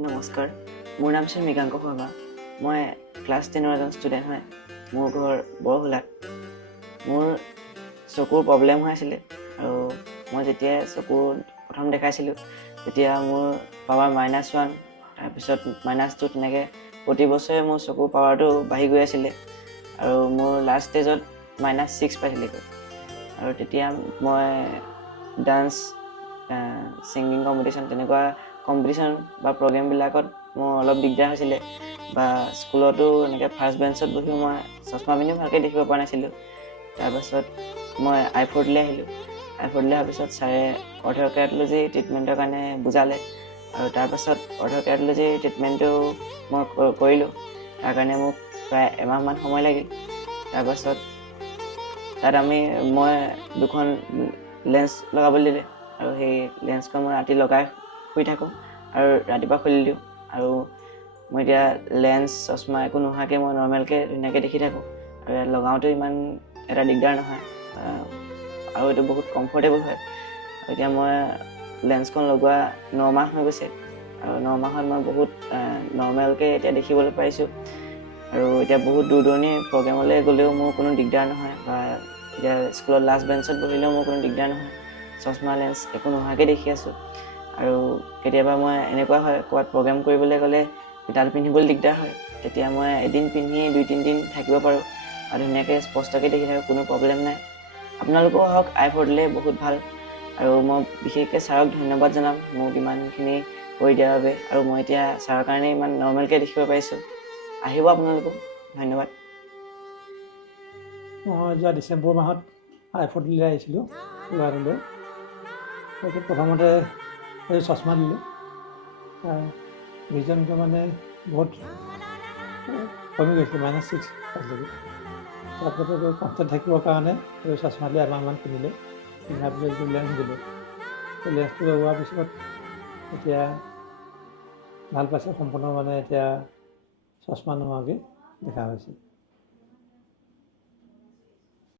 নমস্কাৰ, মোৰ নাম শ্ৰী মৃগাংক শৰ্মা। মই ক্লাছ 10ৰ এজন ষ্টুডেণ্ট হয়। মোৰ ঘৰ বৰহোলাত। মোৰ চকুৰ প্ৰব্লেম হৈ আছিলে আৰু মই যেতিয়া চকু প্ৰথম দেখাইছিলোঁ তেতিয়া মোৰ পাৱাৰ -1, তাৰপিছত -2 তেনেকৈ প্ৰতি বছৰে মোৰ চকুৰ পাৱাৰটো বাঢ়ি গৈ আছিলে আৰু মোৰ লাষ্ট ষ্টেজত -6 পাইছিলেগৈ। আৰু তেতিয়া মই ডান্স, ছিংগিং কম্পিটিশ্যন তেনেকুৱা কম্পিটিশ্যন বা প্ৰগ্ৰেমবিলাকত মোৰ অলপ দিগদাৰ হৈছিলে বা স্কুলতো এনেকৈ ফাৰ্ষ্ট বেঞ্চত বহিও মই চশমা পিন্ধিও ভালকৈ দেখিব পৰা নাছিলোঁ। তাৰপাছত মই I4লৈ আহিলোঁ। I4লৈ অহাৰ পিছত ছাৰে অৰ্থ'কেৰাটলজি ট্ৰিটমেণ্টৰ কাৰণে বুজালে আৰু তাৰপাছত অৰ্থ'কেৰাটলজি ট্ৰিটমেণ্টটো মই কৰিলোঁ। তাৰ কাৰণে মোক প্ৰায় এমাহমান সময় লাগিল। তাৰপাছত তাত মই 2খন লেন্স লগাবলৈ দিলে আৰু সেই লেন্সখন মই ৰাতি লগাই শুই থাকোঁ আৰু ৰাতিপুৱা খুলি দিওঁ। আৰু মই এতিয়া লেন্স চশমা একো নোহোৱাকৈ মই নৰ্মেলকৈ ধুনীয়াকৈ দেখি থাকোঁ আৰু ইয়াত লগাওঁতে ইমান এটা দিগদাৰ নহয় আৰু এইটো বহুত কমফৰ্টেবল হয়। এতিয়া মই লেন্সখন লগোৱা 9 মাহ হৈ গৈছে আৰু 9 মাহত মই বহুত নৰ্মেলকৈ এতিয়া দেখিবলৈ পাৰিছোঁ আৰু এতিয়া বহুত দূৰ দূৰণিৰ প্ৰগ্ৰেমলৈ গ'লেও মোৰ কোনো দিগদাৰ নহয় বা এতিয়া স্কুলত লাষ্ট বেঞ্চত বহিলেও মোৰ কোনো দিগদাৰ নহয়। চশমা লেন্স একো নোহোৱাকৈ দেখি আছোঁ। আৰু কেতিয়াবা মই এনেকুৱা হয় ক'ৰবাত প্ৰগ্ৰেম কৰিবলৈ গ'লে তাত পিন্ধিবলৈ দিগদাৰ হয়, তেতিয়া মই এদিন পিন্ধি 2-3 দিন থাকিব পাৰোঁ আৰু ধুনীয়াকৈ স্পষ্টকৈ দেখি থাকোঁ, কোনো প্ৰব্লেম নাই। আপোনালোকেও আহক, I4লৈ বহুত ভাল আৰু মই বিশেষকৈ ছাৰক ধন্যবাদ জনাম মোক ইমানখিনি কৰি দিয়াৰ বাবে আৰু মই এতিয়া ছাৰৰ কাৰণে ইমান নৰ্মেলকৈ দেখিব পাৰিছোঁ। আহিব আপোনালোকেও, ধন্যবাদ। মই যোৱা ডিচেম্বৰ মাহত I4লৈ আহিছিলোঁ ল'ৰাটোলৈ। প্ৰথমতে এই চশমা দিলোঁ, ভিজনটো মানে বহুত কমি গৈছিলে, -6 পাইছিলোঁ। তাৰপিছত এইটো কনষ্টেণ্ট থাকিবৰ কাৰণে এই চশমা লৈ এমাহমান পিন্ধিলোঁ। পিন্ধাৰ পিছত এইটো লেন্স দিলোঁ। এই লেন্সটো লগোৱাৰ পিছত এতিয়া ভাল পাইছে সম্পূৰ্ণ, মানে এতিয়া চশমা নোহোৱাকৈ দেখা হৈছে।